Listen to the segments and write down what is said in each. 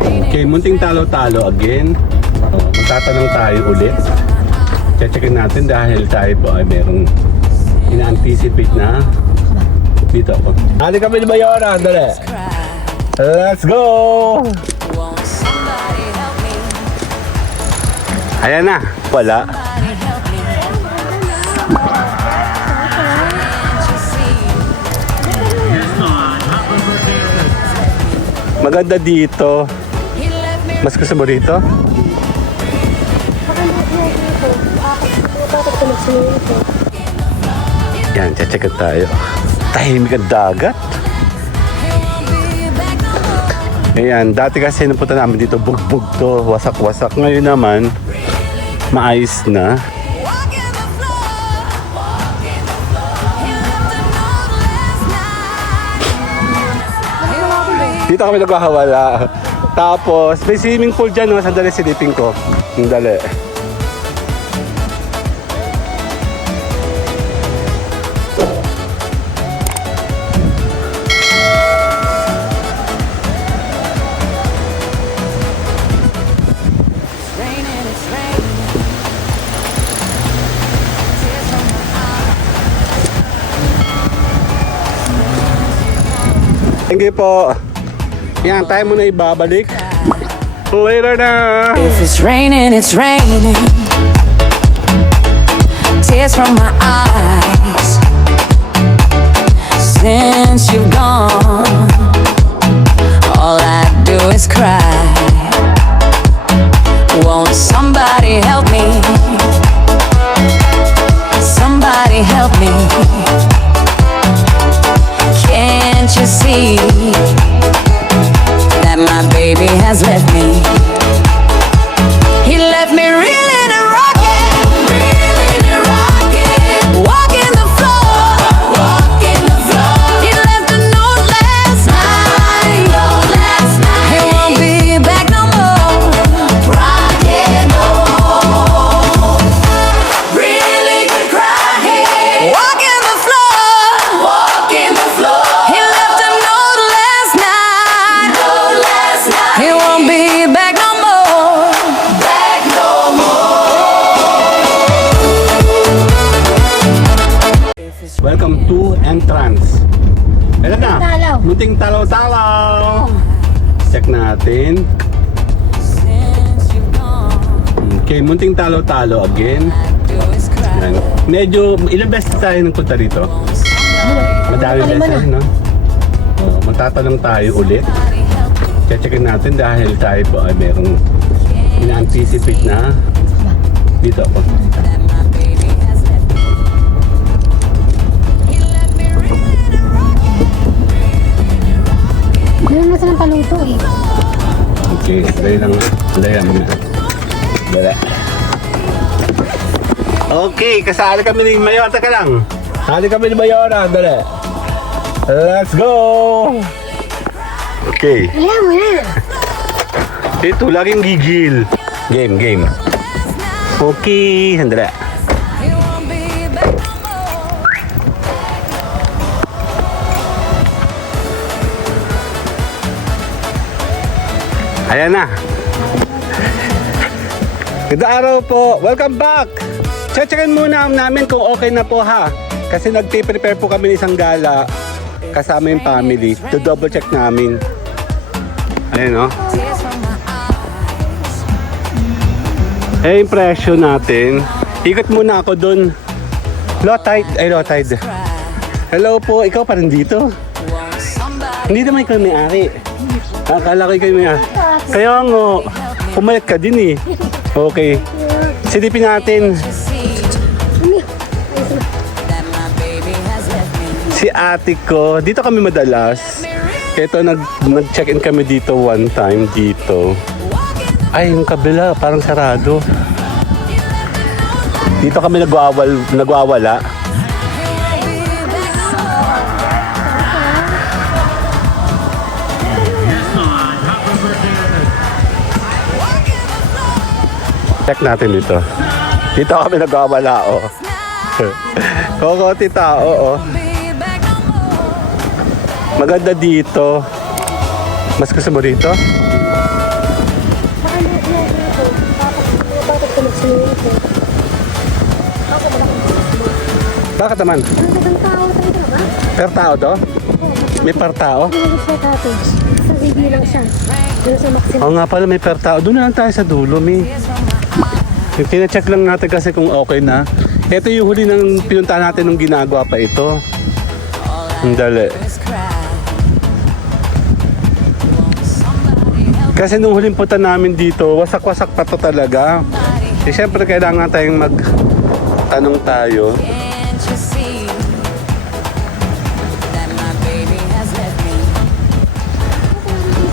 Okay, munting talo-talo again. Magtatanong tayo ulit. Checkin natin dahil tayo po ay merong ina-anticipate na dito ako. Hali kami ni Mayora, dali. Let's go! Ayan na, wala. Maganda dito. Mas gusto mo dito? Yan, check tayo. Tahimik ang dagat. Ayan, dati kasi napunta namin dito, bugbog to, wasak-wasak. Ngayon naman, maayos na. Dito kami nagkakawala. Tapos, may swimming pool dyan, no? Sandali silipin ko. Sandali. Thank you po. Yan, tayo muna ibabalik. Later na! If it's raining, it's raining. Tears from my eyes. Since you've gone, all I do is cry. Won't somebody help me? Somebody help me. Can't you see that my baby has left me? He left me reeling and rocking, walking the floor, He left a note last night, He won't be back no more. Rocking home, really good crying, walking the floor, He left a note last night, He won't be back no more. Welcome to entrance. Ayan na. Talaw. Munting talaw-talaw. Check natin. Okay, munting talo-talo again. Ayan. Medyo, ilang beses tayo nagpunta rito? Madami beses, no? Magtatanong tayo ulit. Checkin natin dahil tayo po ay merong ina-anticipate na dito ako. Meron na silang paluto eh. Okay, dali lang. Dali lang muna. Dali. Okay, kasali kami ni Mayora. Taka lang. Kasali kami ni Mayora. Dali. Let's go! Okay. Ayan mo na. Ito, laging gigil. Game. Okay, sandali. Ayan na. Good araw po. Welcome back. Checkin muna namin kung okay na po ha. Kasi nagpe-prepare po kami ng isang gala kasama yung family. To double check namin. Ayan o. Impression natin. Ikot muna ako dun. Low tide. Hello po, ikaw pa rin dito? Hindi naman ikaw may-ari. Akala ko ikaw may-ari. Kaya nga, pumalit ka din eh. Okay. Silipin natin. Si ate ko, dito kami madalas. Ito, nag-check-in kami dito one time dito. Ay, yung kabila, parang sarado. Dito kami nagwawala. Check natin dito. Dito kami nagwawala, oh. Kokoti tao, oh. Maganda dito. Mas gusto mo dito? swimming pool. Bakit naman? Ang tao talaga ba? Per tao to? May per tao? Hindi sa cottage. Sa CB lang siya. Doon sa maximum. Oo nga pala, may per tao. Doon na lang tayo sa dulo, Mi. Tina-check lang natin kasi kung okay na. Ito yung huli ng pinuntahan natin nung ginagawa pa ito. Ang dali. Kasi nung huling punta namin dito, wasak-wasak pa to talaga. Eh syempre kailangan tayong magtanong tayo. Can't you see that my baby has left me?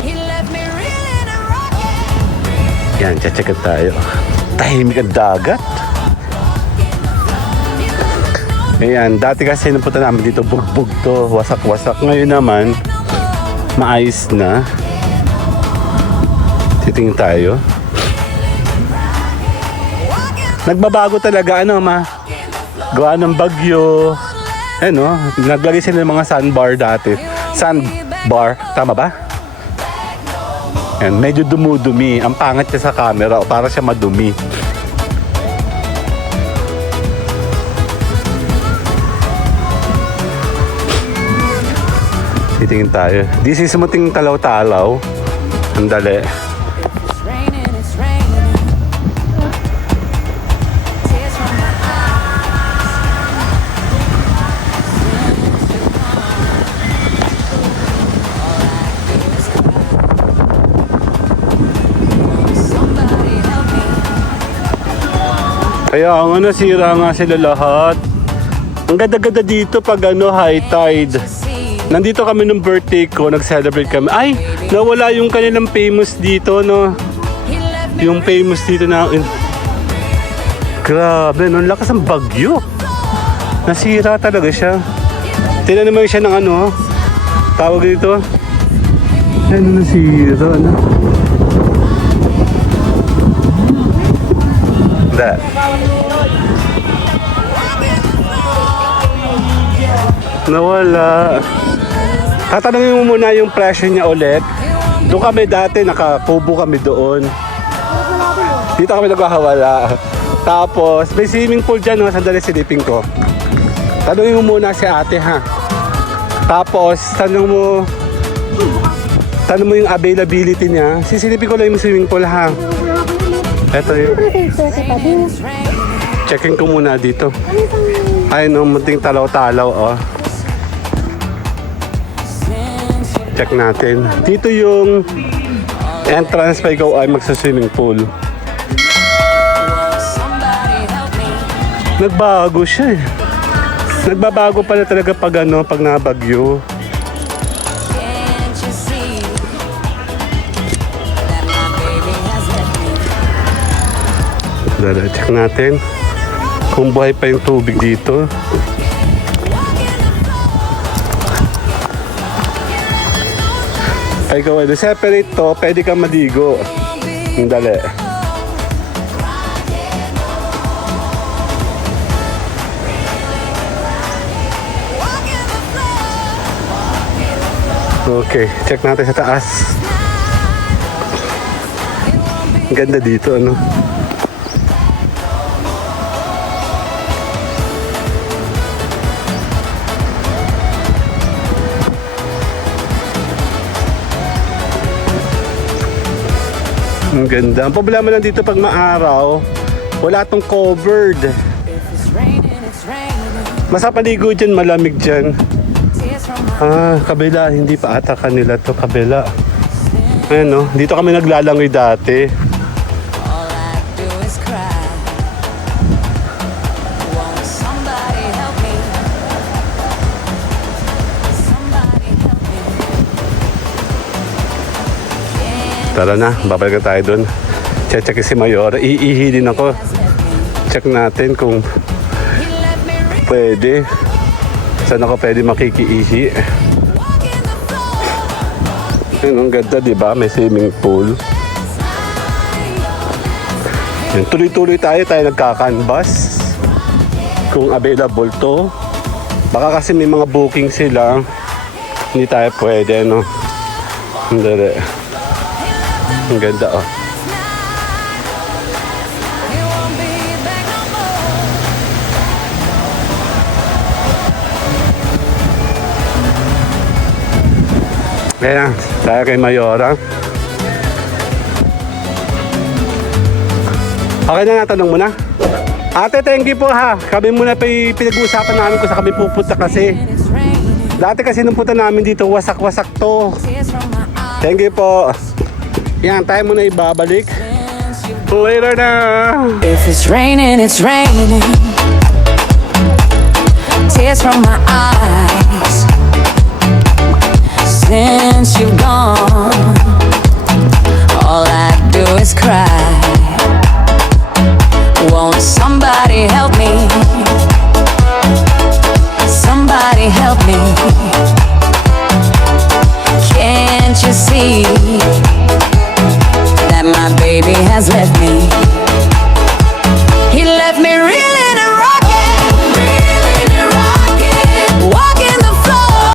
He left me reeling and rocking. Yan, check tayo. Tahimik ang dagat. Ayan, dati kasi nung punta namin dito, bugbog to, wasak-wasak. Ngayon naman, maayos na. Titingin tayo. Nagbabago talaga, ano, gawa ng bagyo. Ano, naglagay sila ng mga sandbar dati. Sandbar, tama ba? Yan, medyo dumudumi. Ang pangat niya sa camera o para siya madumi. Titingin tayo. This is muting talaw-talaw. Ang dali. It's raining, it's raining. Tears from my somebody help me. Kaya nga nasira nga sila lahat. Ang ganda-ganda dito pag high tide. See, Nandito kami nung birthday ko, nag-celebrate kami. Ay, nawala yung kanilang famous dito, no? he left me Yung famous dito na... Grabe, no? Ang lakas ng bagyo. Nasira talaga siya. Tingnan naman siya ng ano, tawag dito. Ano nasira, ano? That. Nawala. Tatanungin mo muna yung presyo niya ulit. Doon kami dati, nakakubo kami doon. Dito kami nagkakawala. Tapos, may swimming pool dyan, no? Sandali silipin ko. Tanungin mo muna si ate, ha? Tapos, tanong mo yung availability niya. Sisilipin ko lang yung swimming pool, ha? Ito yung... Checking ko muna dito. Ay, no, munting talaw-talaw, oh. Check natin. Dito yung entrance pa ikaw ay magsa-swimming pool. somebody help me. Nagbago siya eh. Nagbabago pala talaga pag ano, pag nabagyo. Can't you see that my baby has left me? Dala, check natin kung buhay pa yung tubig dito. Ay, ikaw ay separate to, pwede kang maligo. Ang dali. Okay, check natin sa taas. Ang ganda dito, ano? Ang ganda. Ang problema lang dito pag maaraw, wala tong covered. If it's raining, it's raining. Masapaligo dyan, malamig dyan. Tears from my Kabila. Hindi pa ata kanila to kabila. Ayan, no? Dito kami naglalangoy dati. all I do is cry. Won't somebody help me? Somebody help me. Tara na, babalik na tayo dun. Check si Mayor. Iihi din ako. Check natin kung He left me pwede. Saan ako pwede makikiihi. Ayun, ang ganda, di ba? May swimming pool. Yan, tuloy-tuloy tayo nagkakanvas. Kung available to. Baka kasi may mga booking sila. Hindi tayo pwede, no? Hindi. Ang ganda, oh. It won't be Okay na, tayo kay Mayora. Okay na, natanong mo na. Ate, thank you po ha. Kami muna pa pinag-uusapan namin kung sa kami pupunta kasi. Dati kasi nung punta namin dito, wasak-wasak to. Thank you po. Yan, tayo muna ibabalik. Later na. If it's raining, it's raining. Tears from my eyes. Since you've gone, all I do is cry. Won't somebody help me? Somebody help me. Can't you see that my baby has left me?